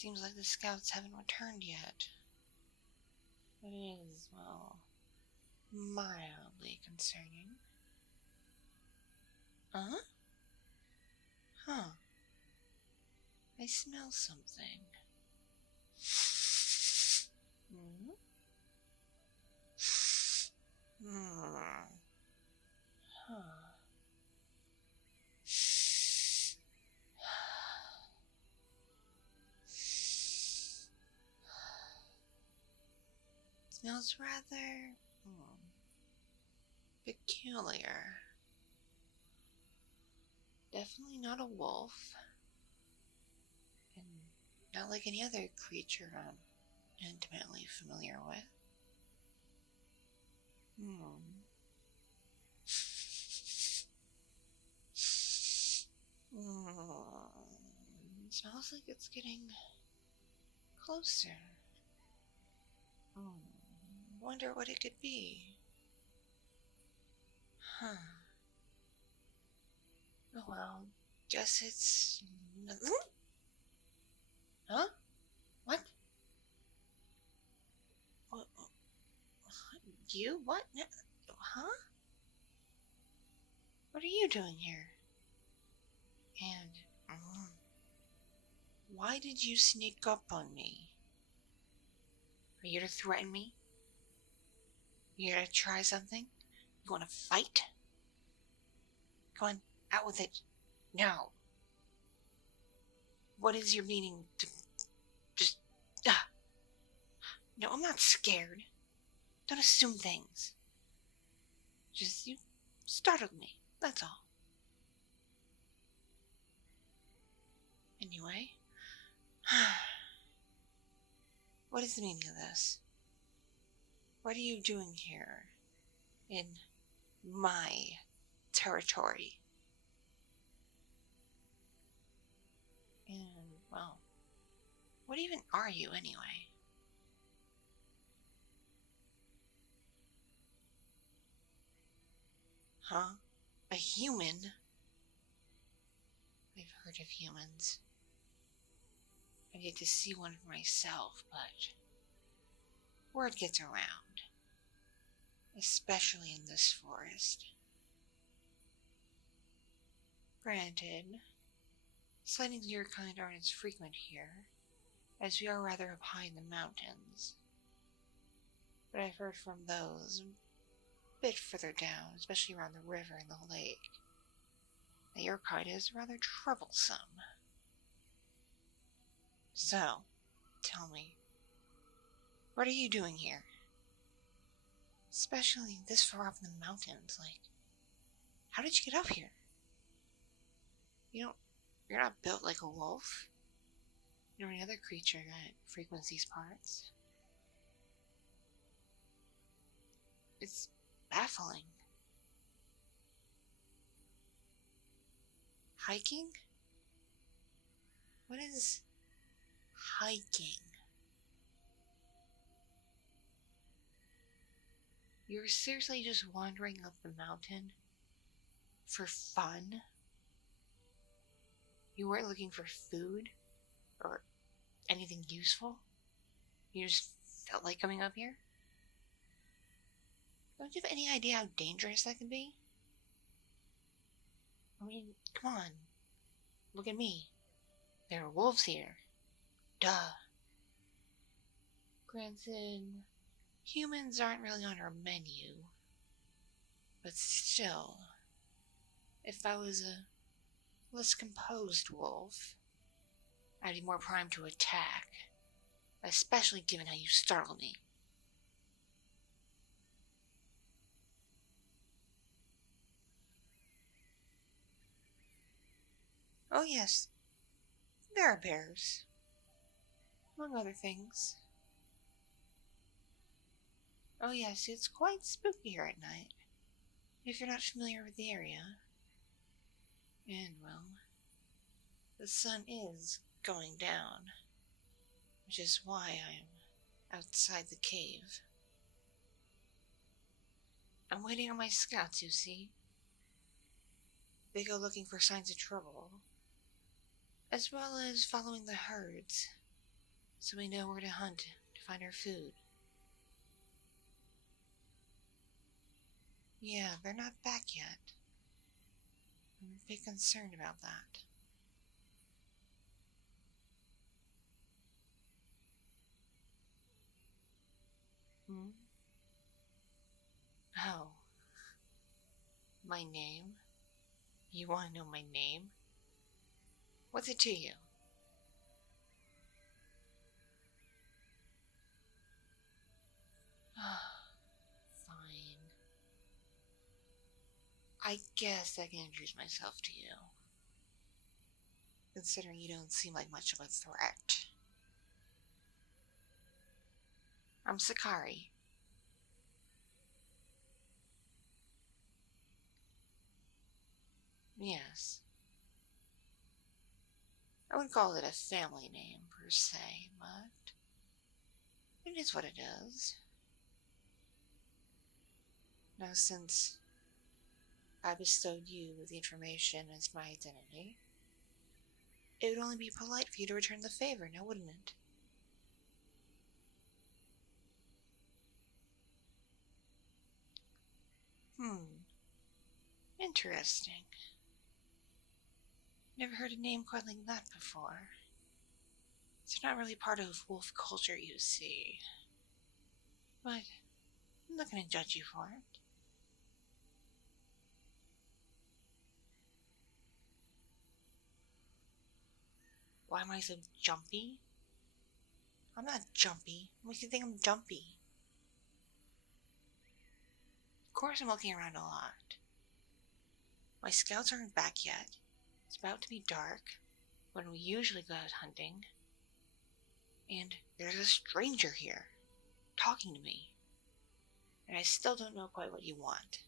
Seems like the scouts haven't returned yet. It is, well, mildly concerning. Huh? Huh. I smell something. Hmm? Huh. Smells rather peculiar. Definitely not a wolf. And not like any other creature I'm intimately familiar with. Smells like it's getting closer. Wonder what it could be. Huh. Oh well, guess it's... Huh? What? What? You? What? Huh? What are you doing here? And why did you sneak up on me? Are you to threaten me? You gonna try something? You wanna fight? Go on, out with it. Now. What is your meaning to just... No, I'm not scared. Don't assume things. Just, you startled me. That's all. Anyway. What is the meaning of this? What are you doing here? In my territory? And, well, what even are you anyway? Huh? A human? I've heard of humans. I've yet to see one for myself, but word gets around. Especially in this forest. Granted, sightings of your kind aren't as frequent here, as we are rather up high in the mountains. But I've heard from those a bit further down, especially around the river and the lake, that your kind is rather troublesome. So, tell me, what are you doing here? Especially this far up in the mountains, like, how did you get up here? You're not built like a wolf, nor any other creature that frequents these parts. It's baffling. Hiking? What is hiking? You're seriously just wandering up the mountain for fun? You weren't looking for food or anything useful? You just felt like coming up here? Don't you have any idea how dangerous that can be? I mean, come on. Look at me. There are wolves here. Duh. Granted, humans aren't really on our menu. But still, if I was a less composed wolf, I'd be more primed to attack. Especially given how you startled me. Oh yes, there are bears. Among other things. Oh yes, it's quite spooky here at night. If you're not familiar with the area. And, well, the sun is going down. Which is why I'm outside the cave. I'm waiting on my scouts, you see. They go looking for signs of trouble, as well as following the herds so we know where to hunt to find our food. Yeah, they're not back yet. I'm a bit concerned about that. Hmm? Oh, my name? You want to know my name? What's it to you? Fine. I guess I can introduce myself to you, considering you don't seem like much of a threat. I'm Sakari. Yes. I wouldn't call it a family name per se, but it is what it is. Now, since I bestowed you with the information as my identity, it would only be polite for you to return the favor, now wouldn't it? Interesting. Never heard a name quite like that before. It's not really part of wolf culture, you see. But I'm not going to judge you for it. Why am I so jumpy? I'm not jumpy. What makes you think I'm jumpy? Of course I'm looking around a lot. My scouts aren't back yet. It's about to be dark when we usually go out hunting. And there's a stranger here, talking to me. And I still don't know quite what you want.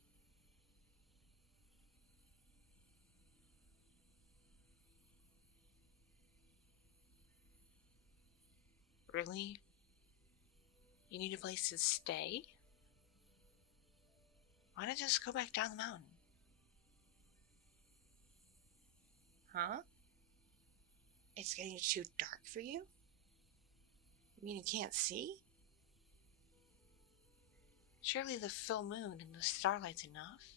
Really? You need a place to stay? Why not just go back down the mountain? Huh? It's getting too dark for you? You mean you can't see? Surely the full moon and the starlight's enough.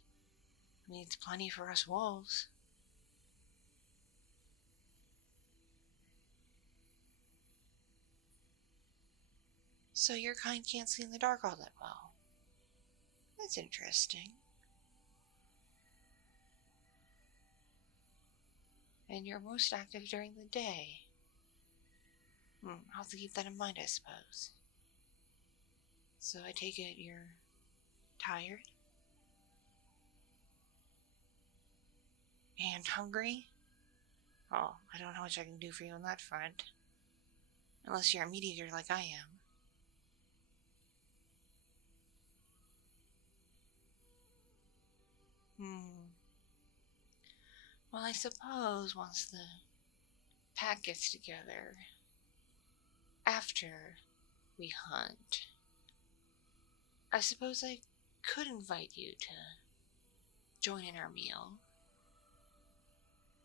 I mean, it's plenty for us wolves. So your kind can't see in the dark all that well. That's interesting. And you're most active during the day. I'll have to keep that in mind, I suppose. So I take it you're tired? And hungry? Oh, I don't know how much I can do for you on that front. Unless you're a meat eater like I am. Well, I suppose once the pack gets together, after we hunt, I suppose I could invite you to join in our meal.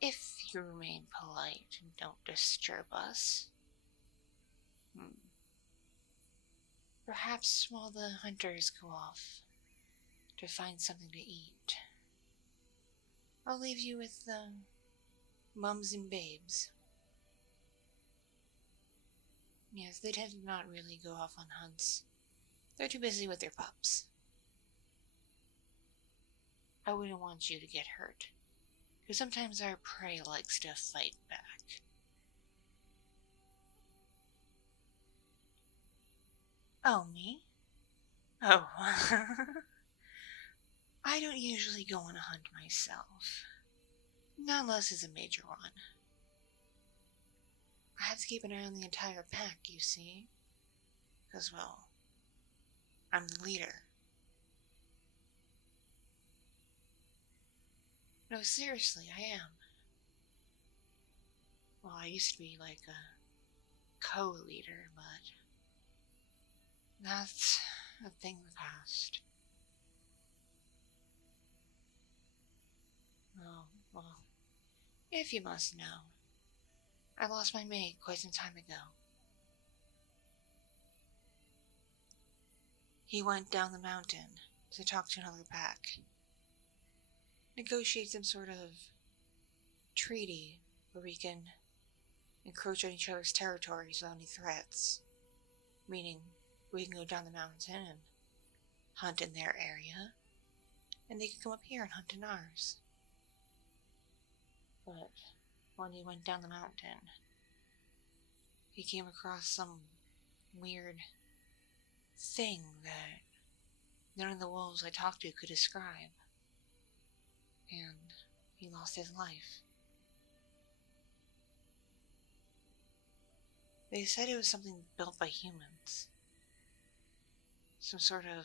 If you remain polite and don't disturb us. Perhaps while the hunters go off to find something to eat, I'll leave you with the mums and babes. Yes, they tend to not really go off on hunts. They're too busy with their pups. I wouldn't want you to get hurt, because sometimes our prey likes to fight back. Oh, me? Oh, I don't usually go on a hunt myself. Not unless it's a major one. I have to keep an eye on the entire pack, you see. Because, well, I'm the leader. No, seriously, I am. Well, I used to be like a co-leader, but that's a thing of the past. Oh, well, if you must know, I lost my maid quite some time ago. He went down the mountain to talk to another pack, negotiate some sort of treaty where we can encroach on each other's territories without any threats. Meaning, we can go down the mountain and hunt in their area, and they can come up here and hunt in ours. But when he went down the mountain, he came across some weird thing that none of the wolves I talked to could describe. And he lost his life. They said it was something built by humans. Some sort of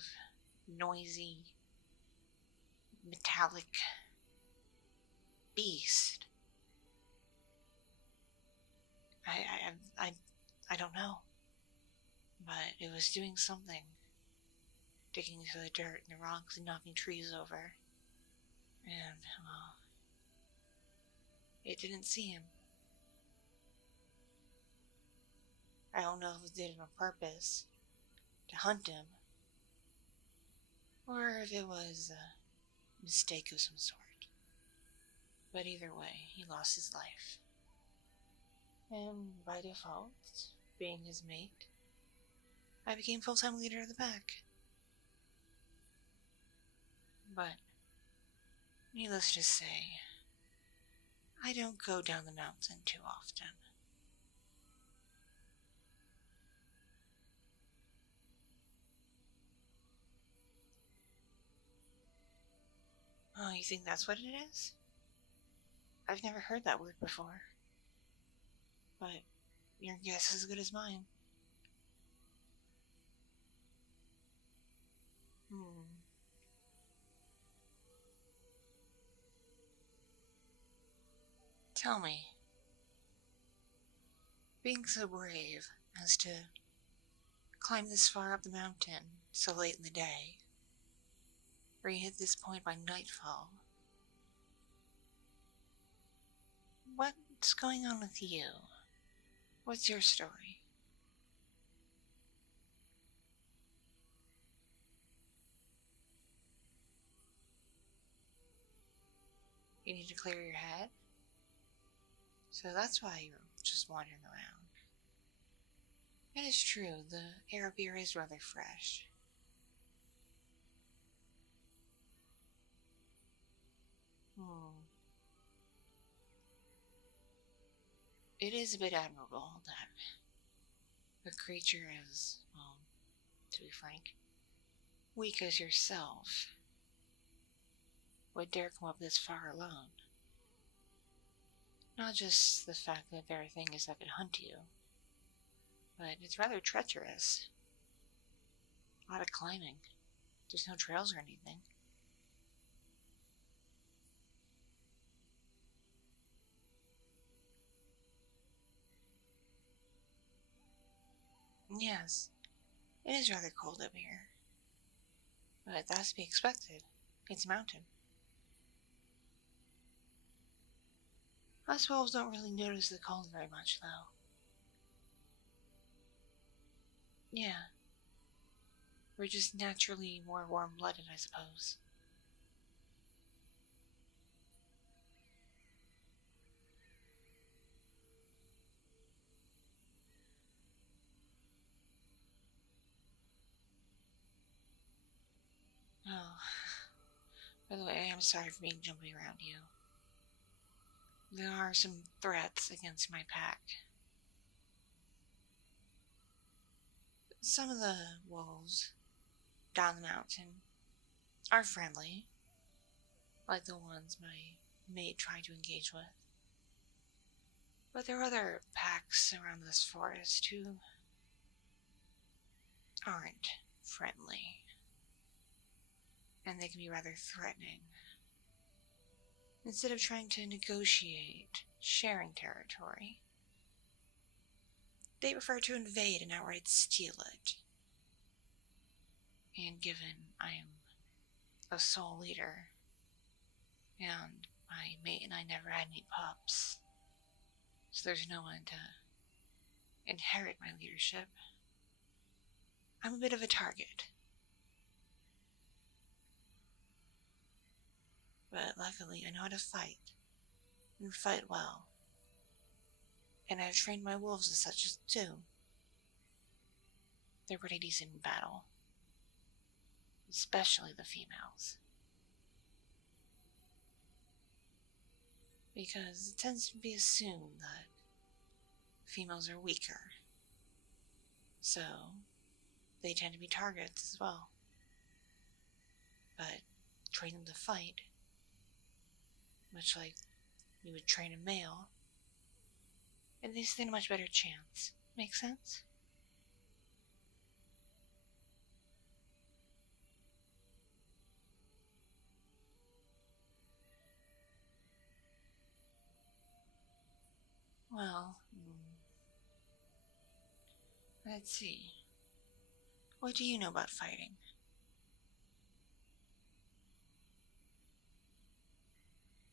noisy, metallic beast. I don't know. But it was doing something. Digging into the dirt and the rocks and knocking trees over. And, well, it didn't see him. I don't know if it did it on purpose to hunt him, or if it was a mistake of some sort. But either way, he lost his life. And by default, being his mate, I became full-time leader of the pack. But, needless to say, I don't go down the mountain too often. Oh, you think that's what it is? I've never heard that word before. But your guess is as good as mine. Tell me, being so brave as to climb this far up the mountain so late in the day, where you hit this point by nightfall, what's going on with you? What's your story? You need to clear your head? So that's why you're just wandering around. It is true, the air up here is rather fresh. It is a bit admirable that a creature as, well, to be frank, weak as yourself would dare come up this far alone. Not just the fact that there are things that could hunt you, but it's rather treacherous. A lot of climbing. There's no trails or anything. Yes, it is rather cold up here. But that's to be expected. It's a mountain. Us wolves don't really notice the cold very much, though. Yeah. We're just naturally more warm-blooded, I suppose. Oh, by the way, I'm sorry for being jumpy around you. There are some threats against my pack. Some of the wolves down the mountain are friendly, like the ones my mate tried to engage with. But there are other packs around this forest who aren't friendly, and they can be rather threatening. Instead of trying to negotiate sharing territory, they prefer to invade and outright steal it. And given I am a sole leader, and my mate and I never had any pups, so there's no one to inherit my leadership, I'm a bit of a target. But luckily I know how to fight, and fight well. And I've trained my wolves as such too. They're pretty decent in battle. Especially the females. Because it tends to be assumed that females are weaker. So, they tend to be targets as well. But train them to fight, much like you would train a male, and they stand a much better chance. Make sense? Well, let's see. What do you know about fighting?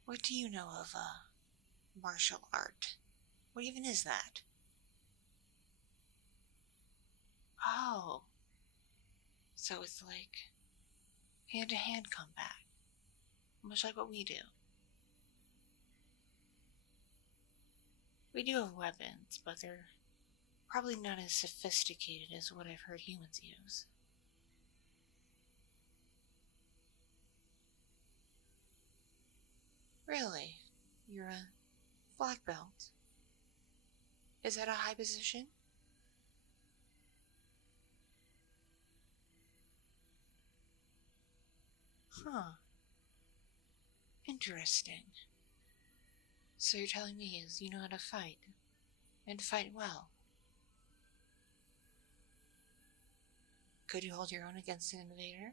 What do you know of martial art? What even is that? Oh, so it's like hand-to-hand combat, much like what we do. We do have weapons, but they're probably not as sophisticated as what I've heard humans use. Really? You're a black belt? Is that a high position? Huh. Interesting. So you're telling me is you know how to fight, and fight well. Could you hold your own against an invader?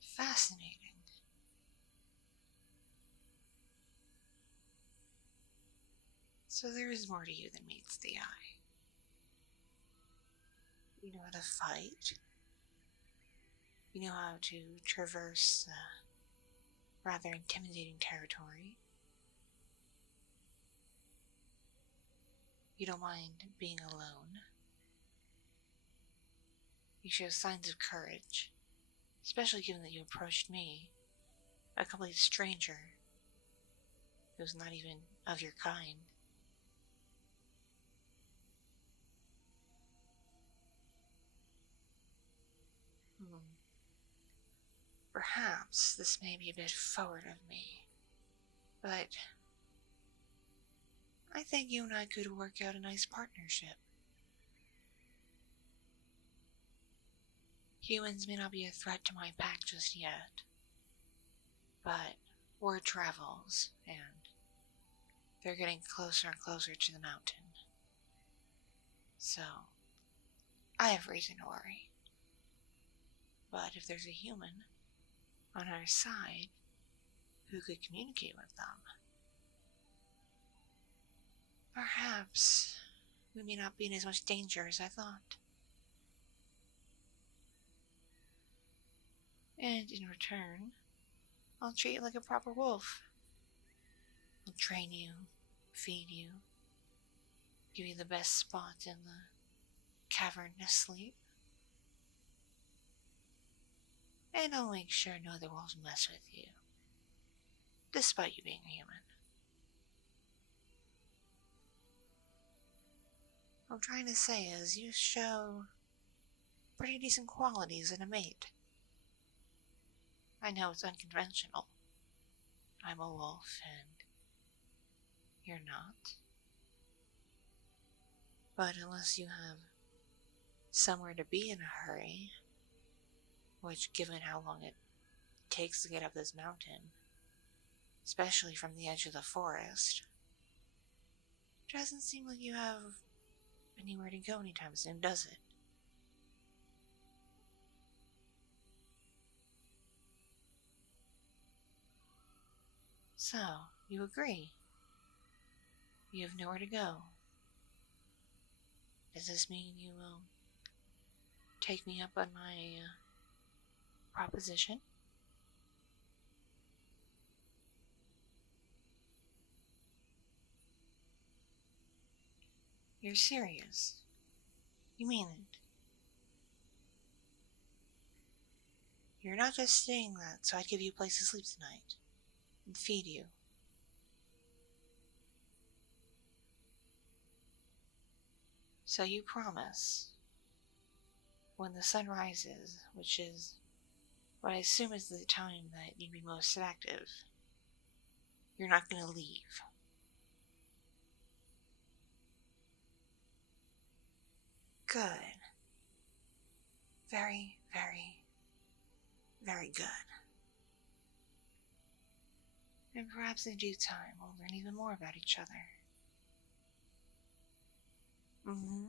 Fascinating. So there is more to you than meets the eye. You know how to fight. You know how to traverse rather intimidating territory. You don't mind being alone. You show signs of courage, especially given that you approached me, a complete stranger, who's not even of your kind. Perhaps this may be a bit forward of me, but I think you and I could work out a nice partnership. Humans may not be a threat to my pack just yet, but word travels, and they're getting closer and closer to the mountain. So, I have reason to worry. But if there's a human on our side who could communicate with them, perhaps we may not be in as much danger as I thought. And in return, I'll treat you like a proper wolf. I'll train you, feed you, give you the best spot in the cavern to sleep, and I'll make sure no other wolves mess with you, despite you being a human. What I'm trying to say is you show pretty decent qualities in a mate. I know it's unconventional. I'm a wolf and you're not. But unless you have somewhere to be in a hurry, which given how long it takes to get up this mountain, especially from the edge of the forest, it doesn't seem like you have anywhere to go anytime soon, does it? So, you agree? You have nowhere to go. Does this mean you will take me up on my proposition? You're serious. You mean it. You're not just saying that so I'd give you a place to sleep tonight and feed you. So you promise, when the sun rises, which is what I assume is the time that you'd be most active, you're not going to leave. Good. Very, very, very good. And perhaps in due time we'll learn even more about each other. And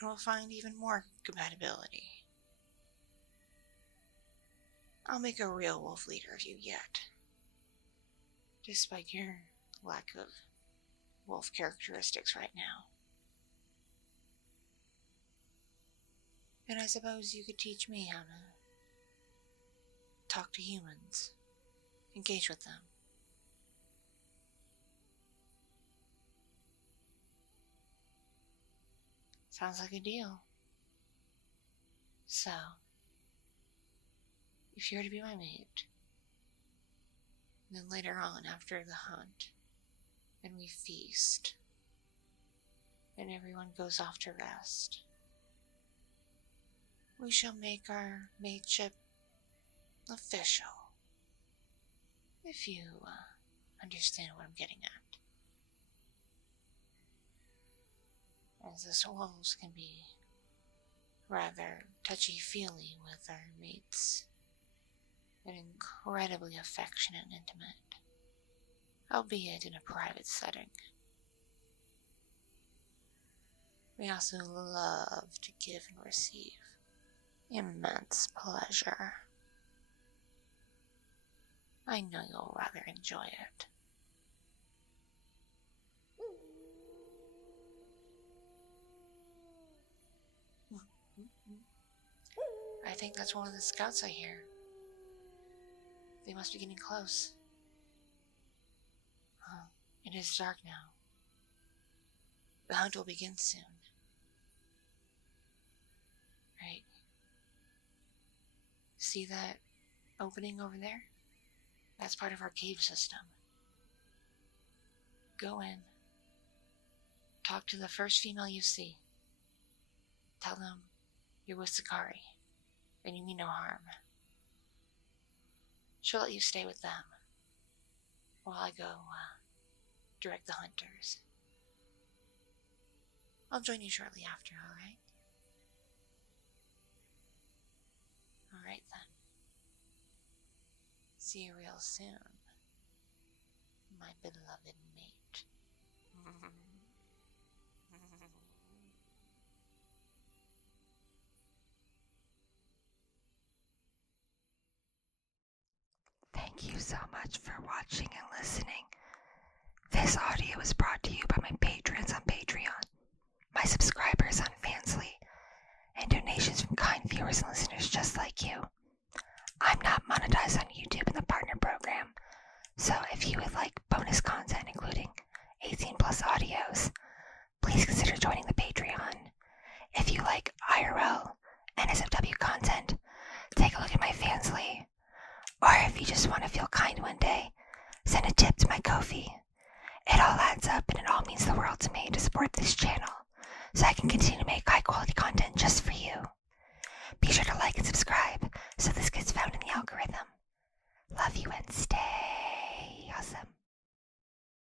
we'll find even more compatibility. I'll make a real wolf leader of you yet. Despite your lack of wolf characteristics right now. And I suppose you could teach me how to talk to humans, engage with them. Sounds like a deal. So, if you're to be my mate, then later on after the hunt, and we feast, and everyone goes off to rest, we shall make our mateship official. If you understand what I'm getting at. As us wolves can be rather touchy-feely with our mates, and incredibly affectionate and intimate, albeit in a private setting. We also love to give and receive immense pleasure. I know you'll rather enjoy it. I think that's one of the scouts I hear. They must be getting close. It is dark now. The hunt will begin soon. Right. See that opening over there? That's part of our cave system. Go in. Talk to the first female you see. Tell them you're with Sakari, and you mean no harm. She'll let you stay with them while I go direct the hunters. I'll join you shortly after, alright? Alright then. See you real soon, my beloved mate. Thank you so much for watching and listening. This audio is brought to you by my patrons on Patreon, my subscribers on Fansly, and donations from kind viewers and listeners just like you. I'm not monetized on YouTube in the partner program, so if you would like bonus content including 18 plus audios, please consider joining the Patreon. If you like IRL and NSFW content, take a look at my Fansly. Or if you just want to feel kind one day, send a tip to my Ko-fi. It all adds up and it all means the world to me to support this channel, so I can continue to make high quality content just for you. Be sure to like and subscribe so this gets found in the algorithm. Love you and stay.